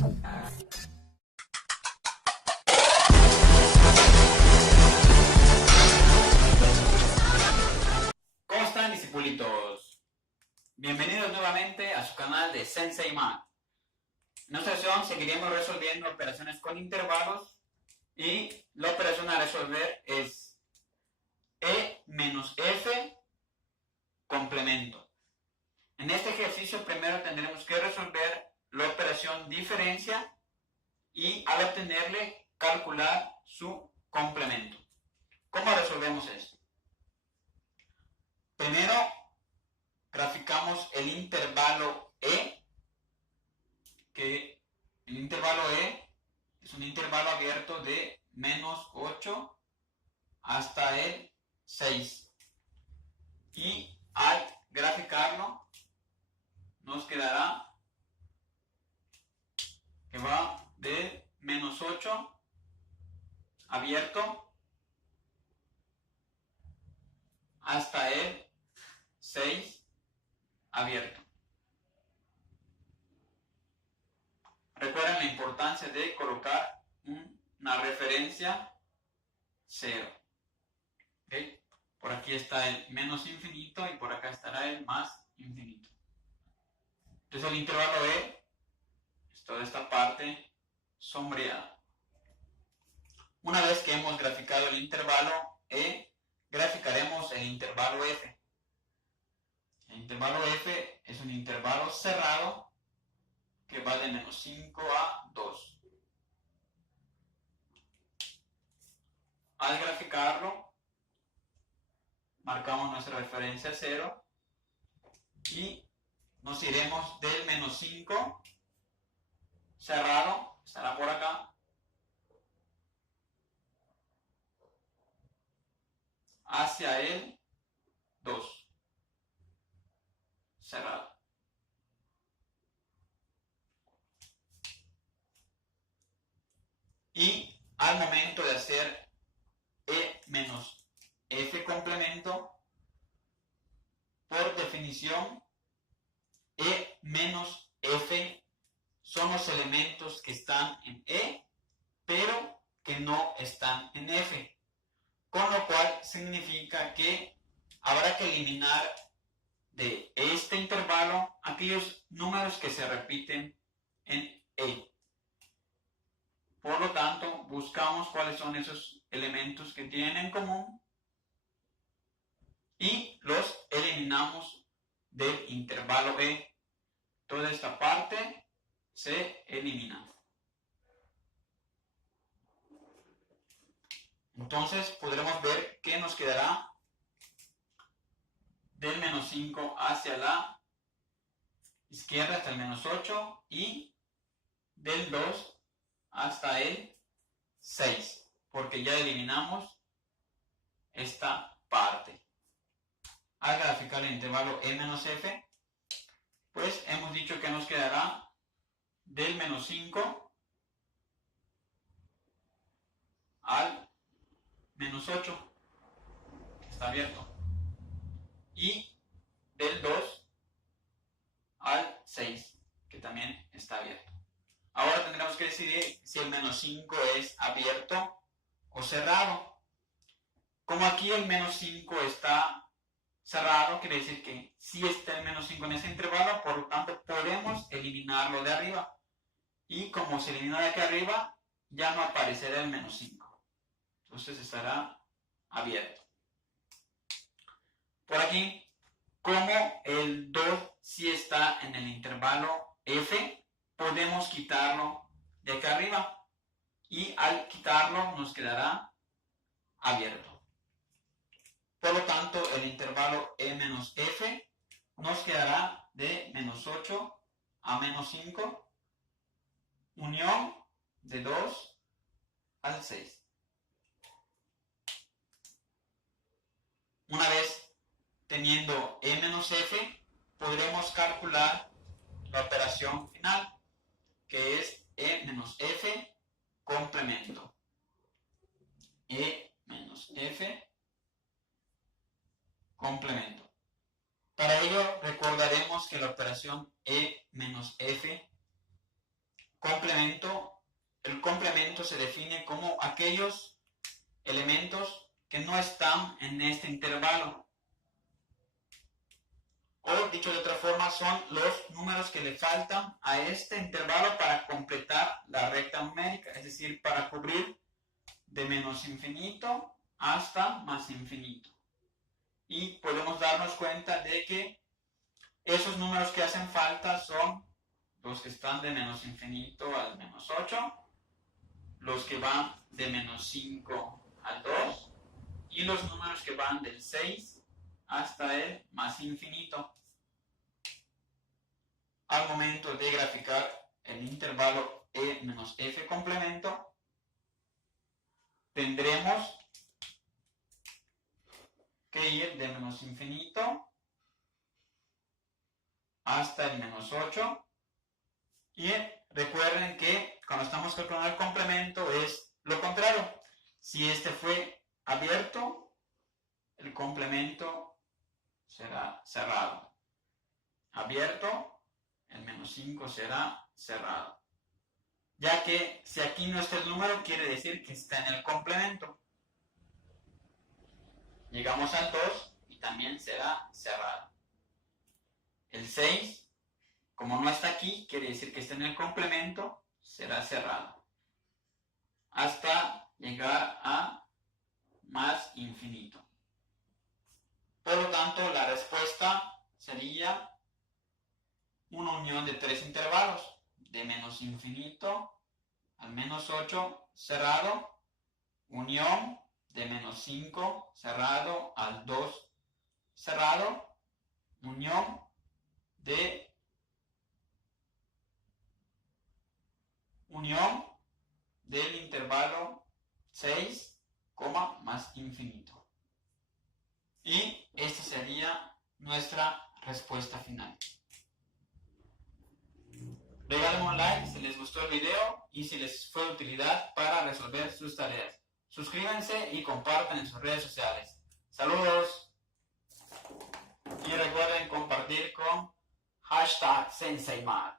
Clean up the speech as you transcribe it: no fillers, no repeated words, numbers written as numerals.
¿Cómo están, discipulitos? Bienvenidos nuevamente a su canal de Sensei Math. En esta sesión seguiremos resolviendo operaciones con intervalos y la operación a resolver es E menos F complemento. En este ejercicio primero tendremos que resolver la operación diferencia y al obtenerle calcular su complemento. ¿Cómo resolvemos esto? Primero graficamos el intervalo E, que el intervalo E es un intervalo abierto de menos 8 hasta el 6. Y al graficarlo nos quedará que va de menos 8 abierto hasta el 6 abierto. Recuerden la importancia de colocar una referencia 0. ¿Okay? Por aquí está el menos infinito y por acá estará el más infinito. Entonces el intervalo E es toda esta parte sombreada. Una vez que hemos graficado el intervalo E, graficaremos el intervalo F. El intervalo F es un intervalo cerrado que va de menos 5 a 2. Al graficarlo, marcamos nuestra referencia 0 y nos iremos del menos 5 cerrado, estará por acá, hacia el 2 cerrado. Y al momento de hacer E menos F complemento, por definición, E menos F son los elementos que están en E, pero que no están en F. Con lo cual significa que habrá que eliminar de este intervalo aquellos números que se repiten en E. Por lo tanto, buscamos cuáles son esos elementos que tienen en común y los eliminamos del intervalo E. Toda esta parte se elimina. Entonces podremos ver que nos quedará del menos 5 hacia la izquierda hasta el menos 8 y del 2 hasta el 6, porque ya eliminamos esta parte. Al graficar el intervalo E menos F, pues hemos dicho que nos quedará del menos 5 al menos 8, que está abierto, y del 2 al 6, que también está abierto. Ahora tendremos que decidir si el menos 5 es abierto o cerrado. Como aquí el menos 5 está cerrado, quiere decir que sí está el menos 5 en ese intervalo, por lo tanto podemos eliminarlo de arriba. Y como se elimina de aquí arriba, ya no aparecerá el menos 5. Entonces estará abierto. Por aquí, como el 2 sí está en el intervalo F, podemos quitarlo de acá arriba y al quitarlo nos quedará abierto. Por lo tanto, el intervalo E menos F nos quedará de menos 8 a menos 5, unión de 2 al 6. Una vez teniendo E menos F, podremos calcular la operación final, que es E menos F complemento. E menos F complemento. Para ello recordaremos que la operación E menos F complemento. El complemento se define como aquellos elementos que no están en este intervalo. O dicho de otra forma, son los números que le faltan a este intervalo para completar la recta numérica, es decir, para cubrir de menos infinito hasta más infinito. Y podemos darnos cuenta de que esos números que hacen falta son los que están de menos infinito al menos 8, los que van de menos 5 al 2 y los números que van del 6 hasta el más infinito. Al momento de graficar el intervalo E menos F complemento, tendremos que ir de menos infinito hasta el menos 8. Y recuerden que cuando estamos calculando el complemento es lo contrario. Si este fue abierto, el complemento será cerrado. Abierto, el menos 5 será cerrado. Ya que si aquí no está el número, quiere decir que está en el complemento. Llegamos al 2 y también será cerrado. El 6, como no está aquí, quiere decir que está en el complemento, será cerrado. Hasta llegar a más infinito. Por lo tanto, la respuesta sería una unión de 3 intervalos, de menos infinito al menos 8 cerrado, unión de menos 5 cerrado al 2 cerrado, unión del intervalo 6, más infinito. Y esta sería nuestra respuesta final. Regalen un like si les gustó el video y si les fue de utilidad para resolver sus tareas. Suscríbanse y compartan en sus redes sociales. Saludos. Y recuerden compartir con #SenseiMath.